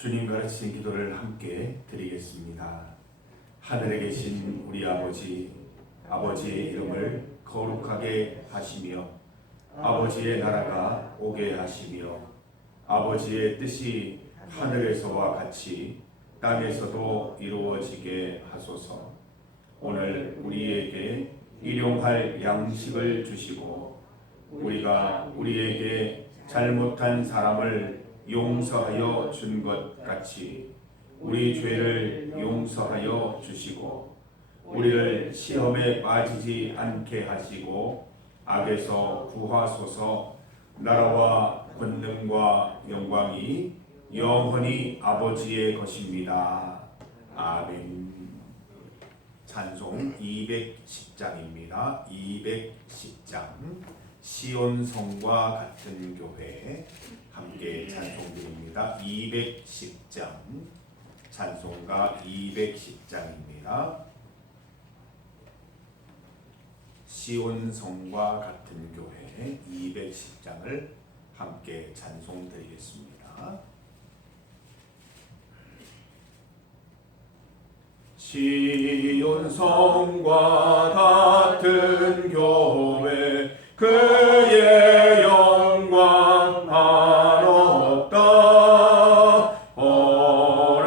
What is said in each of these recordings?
주님 가르치신 기도를 함께 드리겠습니다. 하늘에 계신 우리 아버지, 아버지의 이름을 거룩하게 하시며 아버지의 나라가 오게 하시며 아버지의 뜻이 하늘에서와 같이 땅에서도 이루어지게 하소서. 오늘 우리에게 일용할 양식을 주시고 우리가 우리에게 잘못한 사람을 용서하여 준 것 같이 우리 죄를 용서하여 주시고 우리를 시험에 빠지지 않게 하시고 악에서 구하소서. 나라와 권능과 영광이 영원히 아버지의 것입니다. 아멘. 찬송 210장입니다. 210장 시온성과 같은 교회 함께 찬송드립니다. 210장 찬송가 210장입니다. 시온성과 같은 교회 210장을 함께 찬송드리겠습니다. 시온성과 같은 교회 그의 영광 한없다.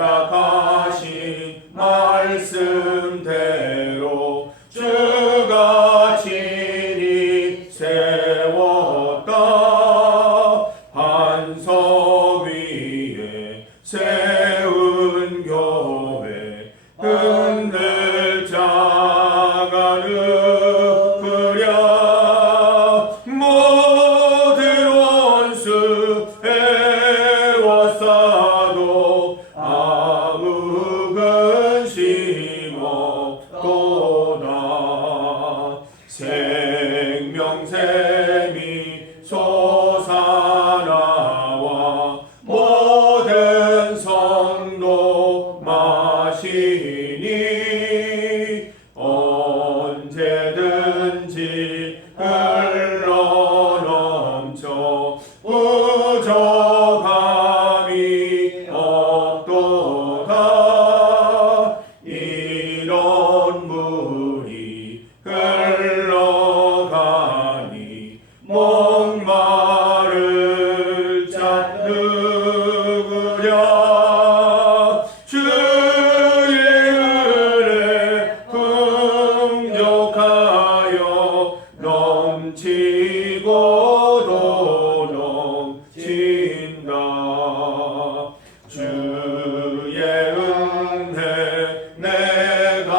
허락하신 말씀대로 주가 친히 세웠다. 반석 위에 세운 교회 흔들 자가 읊으랴. 모든 원수 애워싸도 아무 근심 없도다. 생명샘이 솟아나와 모든 성도 마시니 언제든지 흘러넘쳐 부족함이 없도다. 이런 물이 흘러가니 목마를 자 누구랴. 주의 은혜 풍족하여 넘치고도 넘친다. 주의 은혜 내가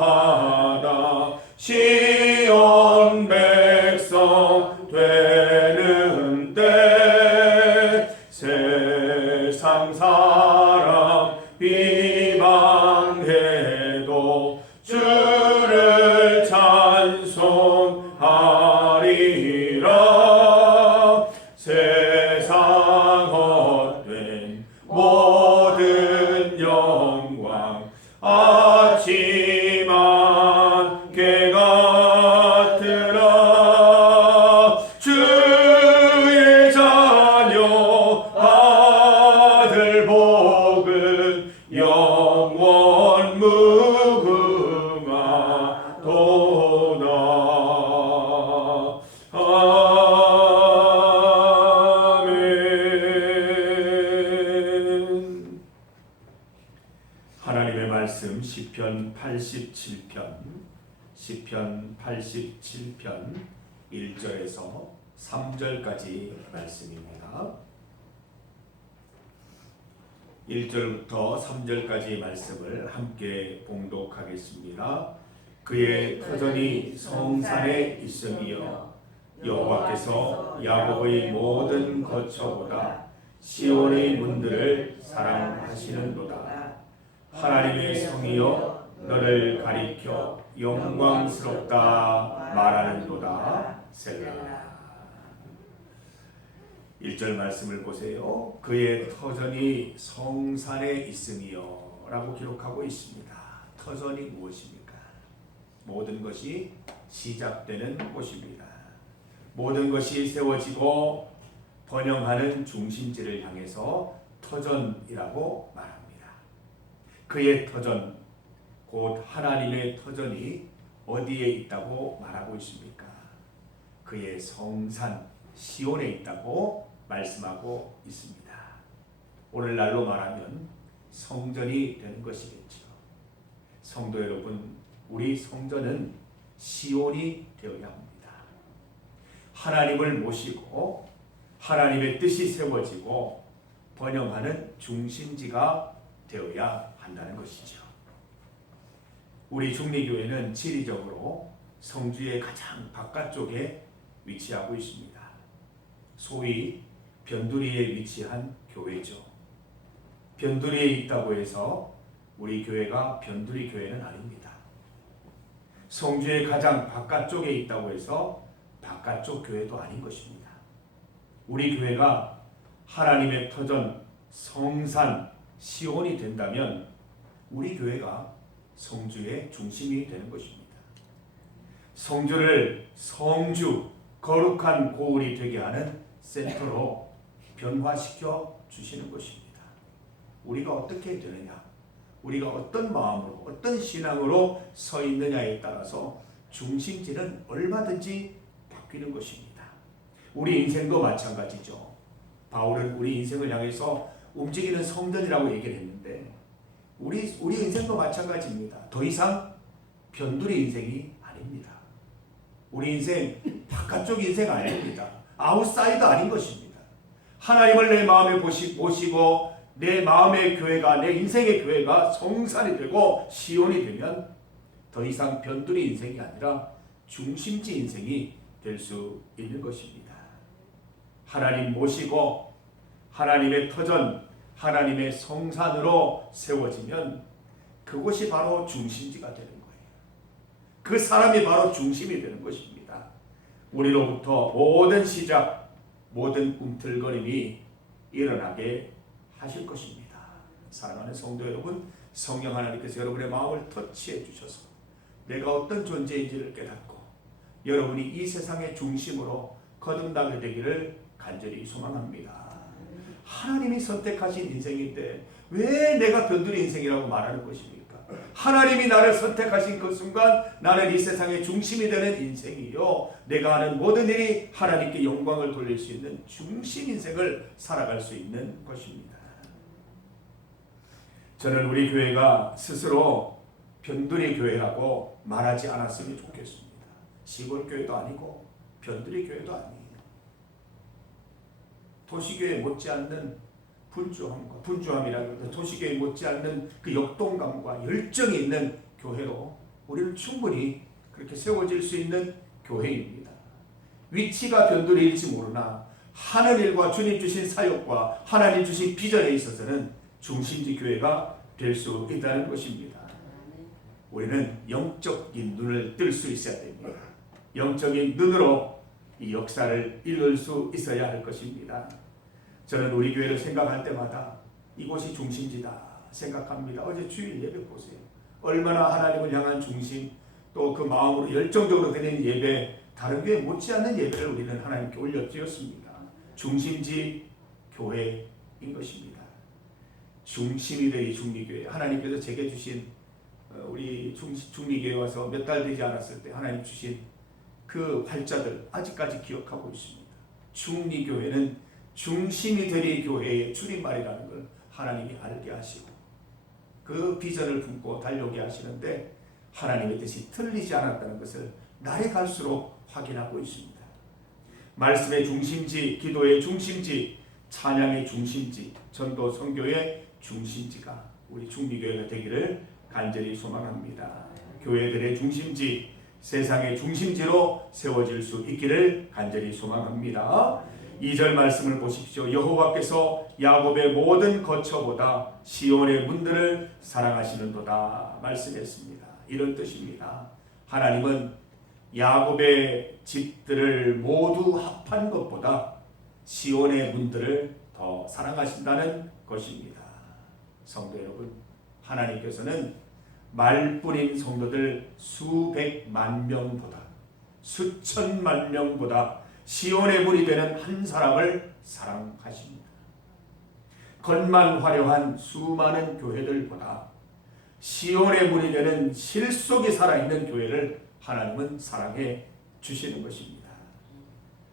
받아 시온 백성 되는 때 세상 사람 비방해도 주를 찬송하리라. 세상 헛된 모든 영광 아침 안개 같으라. 주의 자녀 아들 복은 영원 무궁하도다. 아멘. 하나님의 말씀 시편 87편 1절에서 3절까지 말씀입니다. 1절부터 3절까지 말씀을 함께 봉독하겠습니다. 그의 터전이 성산에 있으며 여호와께서 야곱의 모든 거처보다 시온의 문들을 사랑하시는도다. 하나님의 성이여 너를 가리켜 영광스럽다 말하는도다. 셀라. 1절 말씀을 보세요. 그의 터전이 성산에 있으며 라고 기록하고 있습니다. 터전이 무엇입니까? 모든 것이 시작되는 곳입니다. 모든 것이 세워지고 번영하는 중심지를 향해서 터전이라고 말합니다. 그의 터전, 곧 하나님의 터전이 어디에 있다고 말하고 있습니까? 그의 성산 시온에 있다고 말씀하고 있습니다. 오늘날로 말하면 성전이 되는 것이겠죠. 성도 여러분, 우리 성전은 시온이 되어야 합니다. 하나님을 모시고 하나님의 뜻이 세워지고 번영하는 중심지가 되어야 한다는 것이죠. 우리 중리교회는 지리적으로 성주의 가장 바깥쪽에 위치하고 있습니다. 소위 변두리에 위치한 교회죠. 변두리에 있다고 해서 우리 교회가 변두리 교회는 아닙니다. 성주의 가장 바깥쪽에 있다고 해서 바깥쪽 교회도 아닌 것입니다. 우리 교회가 하나님의 터전 성산 시온이 된다면 우리 교회가 성주의 중심이 되는 것입니다. 성주를 성주 거룩한 고을이 되게 하는 센터로 변화시켜 주시는 것입니다. 우리가 어떻게 되느냐, 우리가 어떤 마음으로 어떤 신앙으로 서 있느냐에 따라서 중심지는 얼마든지 바뀌는 것입니다. 우리 인생도 마찬가지죠. 바울은 우리 인생을 향해서 움직이는 성전이라고 얘기를 했는데 우리 인생도 마찬가지입니다. 더 이상 변두리 인생이 아닙니다. 우리 인생 바깥쪽 인생 아닙니다. 아웃사이더 아닌 것입니다. 하나님을 내 마음에 모시고 내 마음의 교회가, 내 인생의 교회가 성산이 되고 시온이 되면 더 이상 변두리 인생이 아니라 중심지 인생이 될 수 있는 것입니다. 하나님 모시고 하나님의 터전, 하나님의 성산으로 세워지면 그곳이 바로 중심지가 되는 거예요. 그 사람이 바로 중심이 되는 것입니다. 우리로부터 모든 시작, 모든 꿈틀거림이 일어나게 하실 것입니다. 사랑하는 성도 여러분, 성령 하나님께서 여러분의 마음을 터치해 주셔서 내가 어떤 존재인지를 깨닫고 여러분이 이 세상의 중심으로 거듭나게 되기를 간절히 소망합니다. 하나님이 선택하신 인생인데 왜 내가 변두리 인생이라고 말하는 것입니까? 하나님이 나를 선택하신 그 순간 나는 이 세상의 중심이 되는 인생이요, 내가 하는 모든 일이 하나님께 영광을 돌릴 수 있는 중심 인생을 살아갈 수 있는 것입니다. 저는 우리 교회가 스스로 변두리 교회라고 말하지 않았으면 좋겠습니다. 시골 교회도 아니고 변두리 교회도 아니에요. 도시교회 못지않는 분주함이라고 도시교회 못지않는 그 역동감과 열정이 있는 교회로 우리는 충분히 그렇게 세워질 수 있는 교회입니다. 위치가 변두리일지 모르나 하는 일과 주님 주신 사역과 하나님 주신 비전에 있어서는 중심지 교회가 될 수 있다는 것입니다. 우리는 영적인 눈을 뜰 수 있어야 됩니다. 영적인 눈으로 이 역사를 읽을 수 있어야 할 것입니다. 저는 우리 교회를 생각할 때마다 이곳이 중심지다 생각합니다. 어제 주일 예배 보세요. 얼마나 하나님을 향한 중심, 또 그 마음으로 열정적으로 드리는 예배, 다른 교회 못지않는 예배를 우리는 하나님께 올려드렸습니다. 중심지 교회인 것입니다. 중심이 되기 중리교회. 하나님께서 제게 주신 우리 중리교회 와서 몇 달 되지 않았을 때 하나님 주신 그 활자들 아직까지 기억하고 있습니다. 중리교회는 중심이 되리 교회의 줄임말이라는 걸 하나님이 알게 하시고 그 비전을 품고 달려오게 하시는데 하나님의 뜻이 틀리지 않았다는 것을 날이 갈수록 확인하고 있습니다. 말씀의 중심지, 기도의 중심지, 찬양의 중심지, 전도 선교의 중심지가 우리 중리교회가 되기를 간절히 소망합니다. 교회들의 중심지, 세상의 중심지로 세워질 수 있기를 간절히 소망합니다. 2절 말씀을 보십시오. 여호와께서 야곱의 모든 거처보다 시온의 문들을 사랑하시는도다 말씀했습니다. 이런 뜻입니다. 하나님은 야곱의 집들을 모두 합한 것보다 시온의 문들을 더 사랑하신다는 것입니다. 성도 여러분, 하나님께서는 말뿐인 성도들 수백만 명보다 수천만 명보다 시온의 문이 되는 한 사람을 사랑하십니다. 겉만 화려한 수많은 교회들보다 시온의 문이 되는 실속이 살아있는 교회를 하나님은 사랑해 주시는 것입니다.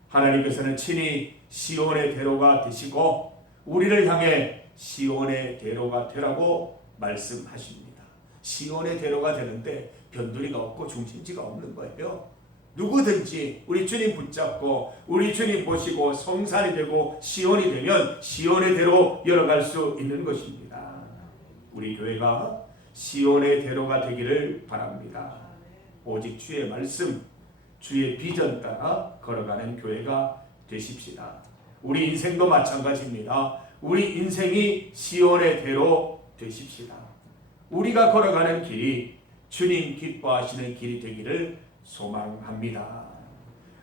하나님께서는 친히 시온의 대로가 되시고 우리를 향해 시온의 대로가 되라고 말씀하십니다. 시온의 대로가 되는데 변두리가 없고 중심지가 없는 거예요. 누구든지 우리 주님 붙잡고 우리 주님 보시고 성산이 되고 시온이 되면 시온의 대로 열어갈 수 있는 것입니다. 우리 교회가 시온의 대로가 되기를 바랍니다. 오직 주의 말씀, 주의 비전 따라 걸어가는 교회가 되십시다. 우리 인생도 마찬가지입니다. 우리 인생이 시온의 대로 되십시다. 우리가 걸어가는 길이 주님 기뻐하시는 길이 되기를 소망합니다.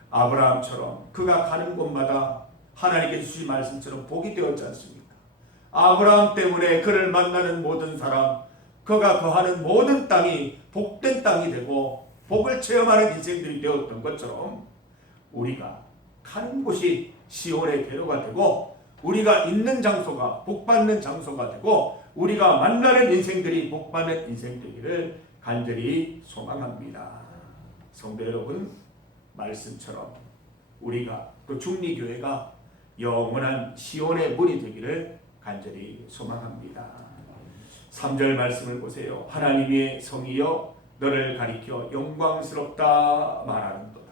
아브라함처럼 그가 가는 곳마다 하나님께 주신 말씀처럼 복이 되었지 않습니까? 아브라함 때문에 그를 만나는 모든 사람, 그가 거하는 모든 땅이 복된 땅이 되고 복을 체험하는 인생들이 되었던 것처럼 우리가 가는 곳이 시온의 대로가 되고 우리가 있는 장소가 복받는 장소가 되고 우리가 만나는 인생들이 복받는 인생 되기를 간절히 소망합니다. 성도 여러분, 말씀처럼 우리가 또 중리교회가 영원한 시온의 문이 되기를 간절히 소망합니다. 3절 말씀을 보세요. 하나님의 성이여 너를 가리켜 영광스럽다 말하는도다.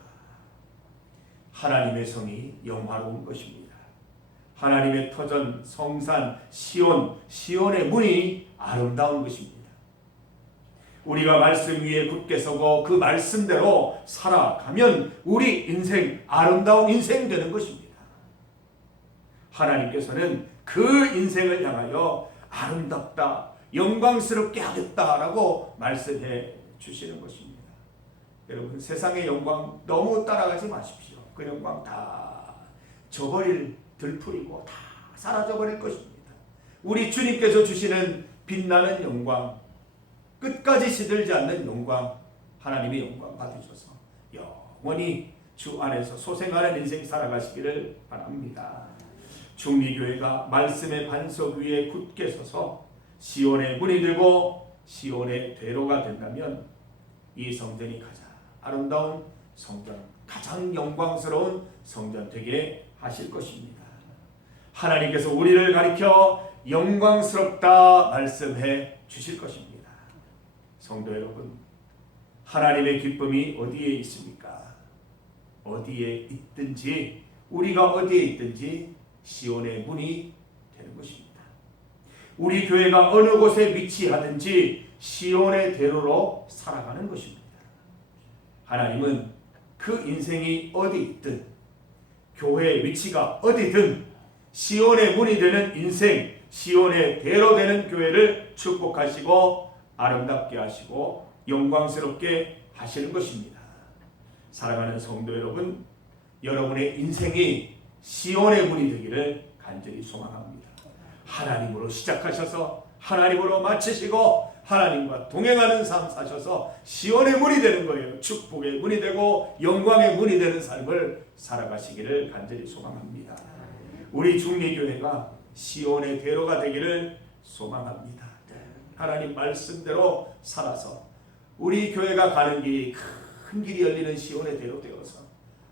하나님의 성이 영화로운 것입니다. 하나님의 터전 성산 시온의 문이 아름다운 것입니다. 우리가 말씀 위에 굳게 서고 그 말씀대로 살아가면 우리 인생 아름다운 인생 되는 것입니다. 하나님께서는 그 인생을 향하여 아름답다, 영광스럽게 하겠다라고 말씀해 주시는 것입니다. 여러분, 세상의 영광 너무 따라가지 마십시오. 그 영광 다 저버릴 들풀이고 다 사라져버릴 것입니다. 우리 주님께서 주시는 빛나는 영광, 끝까지 시들지 않는 영광, 하나님의 영광 받으셔서 영원히 주 안에서 소생하는 인생 살아가시기를 바랍니다. 중리교회가 말씀의 반석 위에 굳게 서서 시온의 문이 되고 시온의 대로가 된다면 이 성전이 가장 아름다운 성전, 가장 영광스러운 성전 되게 하실 것입니다. 하나님께서 우리를 가리켜 영광스럽다 말씀해 주실 것입니다. 성도 여러분, 하나님의 기쁨이 어디에 있습니까? 어디에 있든지 우리가 어디에 있든지 시온의 문이 되는 것입니다. 우리 교회가 어느 곳에 위치하든지 시온의 대로로 살아가는 것입니다. 하나님은 그 인생이 어디 있든 교회의 위치가 어디든 시온의 문이 되는 인생, 시온의 대로 되는 교회를 축복하시고 아름답게 하시고 영광스럽게 하시는 것입니다. 사랑하는 성도 여러분, 여러분의 인생이 시온의 문이 되기를 간절히 소망합니다. 하나님으로 시작하셔서 하나님으로 마치시고 하나님과 동행하는 삶 사셔서 시온의 문이 되는 거예요. 축복의 문이 되고 영광의 문이 되는 삶을 살아가시기를 간절히 소망합니다. 우리 중리교회가 시온의 대로가 되기를 소망합니다. 하나님 말씀대로 살아서 우리 교회가 가는 길이 큰 길이 열리는 시온의 대로 되어서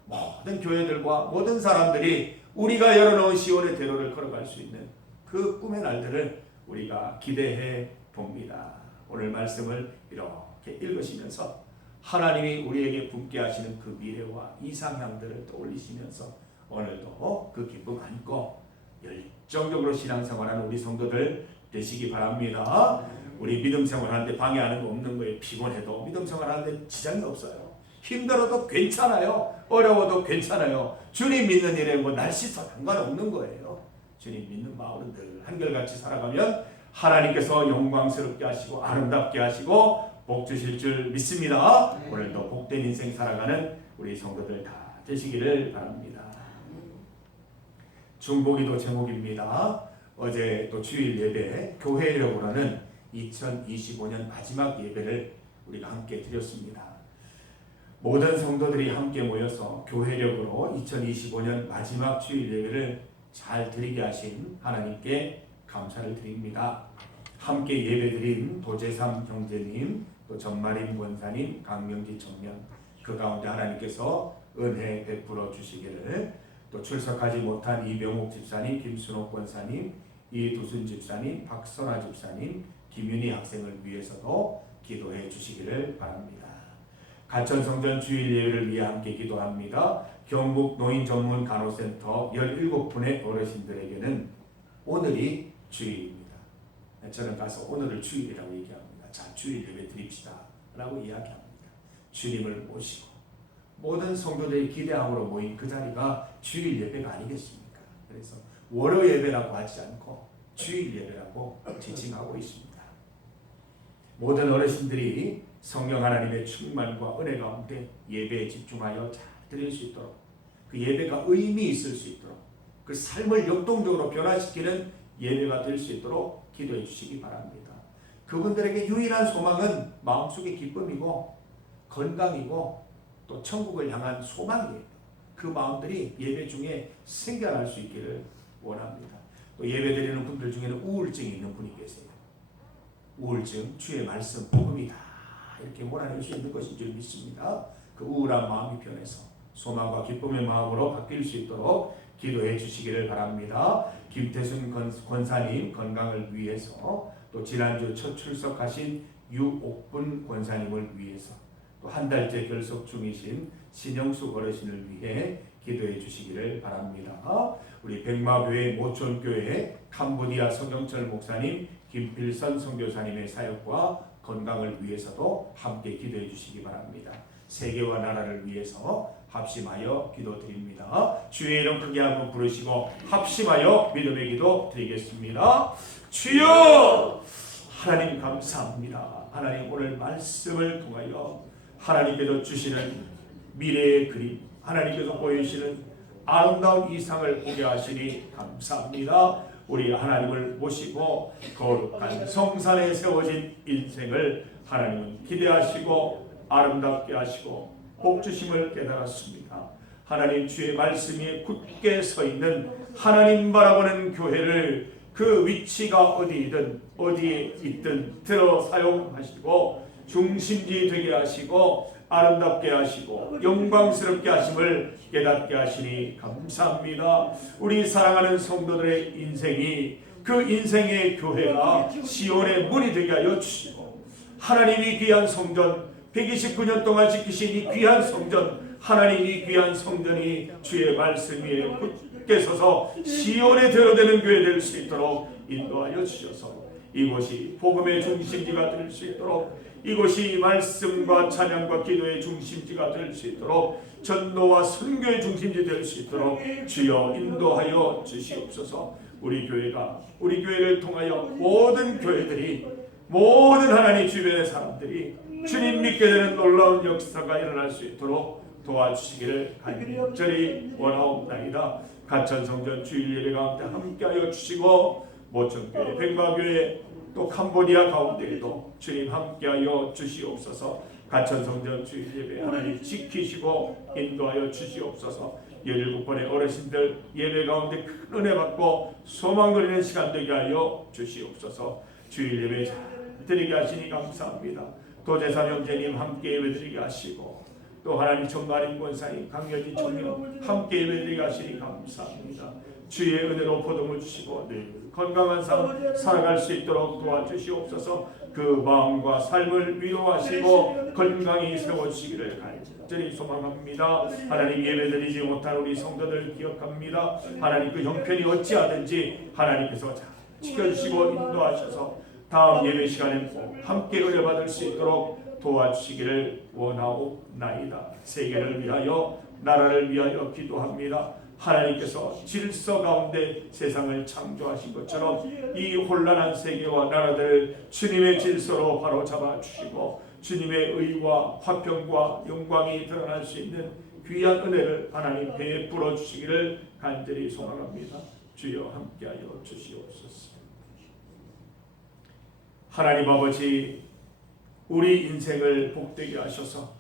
모든 교회들과 모든 사람들이 우리가 열어놓은 시온의 대로를 걸어갈 수 있는 그 꿈의 날들을 우리가 기대해 봅니다. 오늘 말씀을 이렇게 읽으시면서 하나님이 우리에게 품게 하시는 그 미래와 이상향들을 떠올리시면서 오늘도 그 기쁨 안고 열정적으로 신앙생활하는 우리 성도들 되시기 바랍니다. 우리 믿음 생활하는데 방해하는 거 없는 거예요. 피곤해도 믿음 생활하는데 지장이 없어요. 힘들어도 괜찮아요. 어려워도 괜찮아요. 주님 믿는 일에 뭐 날씨도 상관없는 거예요. 주님 믿는 마음은 늘 한결같이 살아가면 하나님께서 영광스럽게 하시고 아름답게 하시고 복 주실 줄 믿습니다. 오늘도 복된 인생 살아가는 우리 성도들 다 되시기를 바랍니다. 중보기도 제목입니다. 어제 또 주일 예배 교회력으로 하는 2025년 마지막 예배를 우리가 함께 드렸습니다. 모든 성도들이 함께 모여서 교회력으로 2025년 마지막 주일 예배를 잘 드리게 하신 하나님께 감사를 드립니다. 함께 예배드린 도재삼 형제님, 또 전마림 권사님, 강명지 청년, 그 가운데 하나님께서 은혜 베풀어 주시기를, 또 출석하지 못한 이병옥 집사님, 김순옥 권사님, 이두순 집사님, 박선아 집사님, 김윤희 학생을 위해서도 기도해 주시기를 바랍니다. 가천성전 주일 예배를 위해 함께 기도합니다. 경북 노인 전문 간호센터 17분의 어르신들에게는 오늘이 주일입니다. 저는 가서 오늘을 주일이라고 얘기합니다. 자, 주일 예배 드립시다 라고 이야기합니다. 주님을 모시고 모든 성도들이 기대함으로 모인 그 자리가 주일 예배가 아니겠습니까? 그래서 월요 예배라고 하지 않고 주일 예배라고 지칭하고 있습니다. 모든 어르신들이 성령 하나님의 충만과 은혜 가운데 예배에 집중하여 잘 드릴 수 있도록, 그 예배가 의미 있을 수 있도록, 그 삶을 역동적으로 변화시키는 예배가 될 수 있도록 기도해 주시기 바랍니다. 그분들에게 유일한 소망은 마음속의 기쁨이고 건강이고 또 천국을 향한 소망이에요. 그 마음들이 예배 중에 생겨날 수 있기를 원합니다. 또 예배 드리는 분들 중에는 우울증이 있는 분이 계세요. 우울증, 주의 말씀, 복음이다 이렇게 몰아낼 수 있는 것인 줄 믿습니다. 그 우울한 마음이 변해서 소망과 기쁨의 마음으로 바뀔 수 있도록 기도해 주시기를 바랍니다. 김태순 권사님 건강을 위해서, 또 지난주 첫 출석하신 유옥분 권사님을 위해서, 또 한 달째 결석 중이신 신영수 어르신을 위해 기도해 주시기를 바랍니다. 우리 백마교회 모촌교회 캄보디아 성경철 목사님, 김필선 선교사님의 사역과 건강을 위해서도 함께 기도해 주시기 바랍니다. 세계와 나라를 위해서 합심하여 기도드립니다. 주의 이름 크게 한번 부르시고 합심하여 믿음의 기도 드리겠습니다. 주여! 하나님 감사합니다. 하나님 오늘 말씀을 통하여 하나님께서 주시는 미래의 그림, 하나님께서 보여주시는 아름다운 이상을 보게 하시니 감사합니다. 우리 하나님을 모시고 거룩한 성산에 세워진 인생을 하나님은 기대하시고 아름답게 하시고 복주심을 깨달았습니다. 하나님 주의 말씀이 굳게 서 있는 하나님 바라보는 교회를 그 위치가 어디이든 어디에 있든 들어 사용하시고 중심지 되게 하시고 아름답게 하시고 영광스럽게 하심을 깨닫게 하시니 감사합니다. 우리 사랑하는 성도들의 인생이, 그 인생의 교회가 시온의 문이 되게 하여 주시고, 하나님이 귀한 성전 129년 동안 지키신 이 귀한 성전, 하나님이 귀한 성전이 주의 말씀 위에 굳게 서서 시온에 들어대는 교회 될 수 있도록 인도하여 주셔서 이곳이 복음의 중심지가 될 수 있도록, 이곳이 말씀과 찬양과 기도의 중심지가 될 수 있도록, 전도와 선교의 중심지 될 수 있도록 주여 인도하여 주시옵소서. 우리 교회가, 우리 교회를 통하여 모든 교회들이, 모든 하나님 주변의 사람들이 주님 믿게 되는 놀라운 역사가 일어날 수 있도록 도와주시기를 간절히 원하옵나이다. 가천성전 주일 예배 가운데 함께하여 주시고, 모천교회, 백마교회, 또 캄보디아 가운데에도 주님 함께하여 주시옵소서. 가천성전 주일 예배 하나님 지키시고 인도하여 주시옵소서. 17번의 어르신들 예배 가운데 큰 은혜 받고 소망 누리는 시간 되게 하여 주시옵소서. 주일 예배 잘 드리게 하시니 감사합니다. 도재삼 형제님 함께 예배 드리게 하시고, 또 하나님 전마림 권사님, 강여진 청년 함께 예배 드리게 하시니 감사합니다. 주의 은혜로 보듬어 주시고 늘 건강한 삶 살아갈 수 있도록 도와주시옵소서. 그 마음과 삶을 위로하시고 건강히 세워주시기를 간절히 소망합니다. 하나님 예배드리지 못한 우리 성도들 기억합니다. 하나님 그 형편이 어찌하든지 하나님께서 잘 지켜주시고 인도하셔서 다음 예배 시간에 함께 은혜 받을 수 있도록 도와주시기를 원하옵나이다. 세계를 위하여 나라를 위하여 기도합니다. 하나님께서 질서 가운데 세상을 창조하신 것처럼 이 혼란한 세계와 나라들을 주님의 질서로 바로잡아 주시고, 주님의 의와 화평과 영광이 드러날 수 있는 귀한 은혜를 하나님 베풀어 주시기를 간절히 소망합니다. 주여 함께하여 주시옵소서. 하나님 아버지, 우리 인생을 복되게 하셔서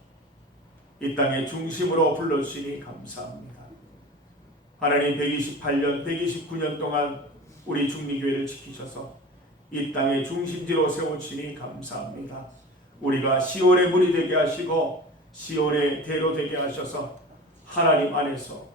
이 땅의 중심으로 불러주시니 감사합니다. 하나님 128년, 129년 동안 우리 중리교회를 지키셔서 이 땅의 중심지로 세우시니 감사합니다. 우리가 시온의 문이 되게 하시고 시온의 대로 되게 하셔서 하나님 안에서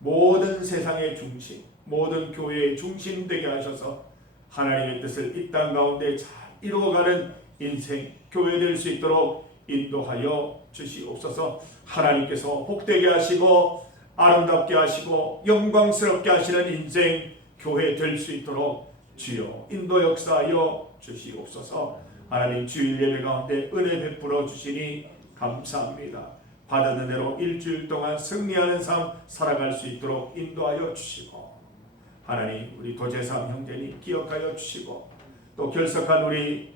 모든 세상의 중심, 모든 교회의 중심 되게 하셔서 하나님의 뜻을 이 땅 가운데 잘 이루어가는 인생 교회 될 수 있도록 인도하여 주시옵소서. 하나님께서 복되게 하시고 아름답게 하시고 영광스럽게 하시는 인생 교회 될 수 있도록 주여 인도 역사하여 주시옵소서. 하나님 주일 예배 가운데 은혜 베풀어 주시니 감사합니다. 받은 은혜로 일주일 동안 승리하는 삶 살아갈 수 있도록 인도하여 주시고, 하나님 우리 도제삼 형제님 기억하여 주시고, 또 결석한 우리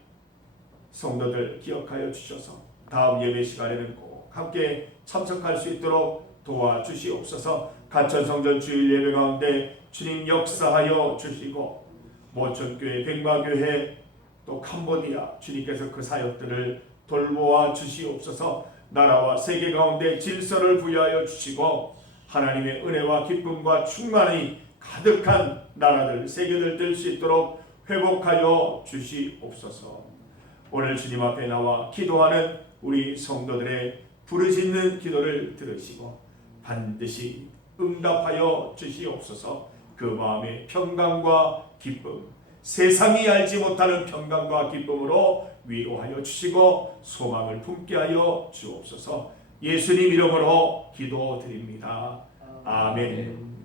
성도들 기억하여 주셔서 다음 예배 시간에는 꼭 함께 참석할 수 있도록 도와주시옵소서. 가천성전 주일 예배 가운데 주님 역사하여 주시고, 모천교회, 백마교회, 또 캄보디아 주님께서 그 사역들을 돌보아 주시옵소서. 나라와 세계 가운데 질서를 부여하여 주시고 하나님의 은혜와 기쁨과 충만이 가득한 나라들, 세계들 될 수 있도록 회복하여 주시옵소서. 오늘 주님 앞에 나와 기도하는 우리 성도들의 부르짖는 기도를 들으시고 반드시 응답하여 주시옵소서. 그 마음의 평강과 기쁨, 세상이 알지 못하는 평강과 기쁨으로 위로하여 주시고 소망을 품게 하여 주옵소서. 예수님 이름으로 기도드립니다. 아멘.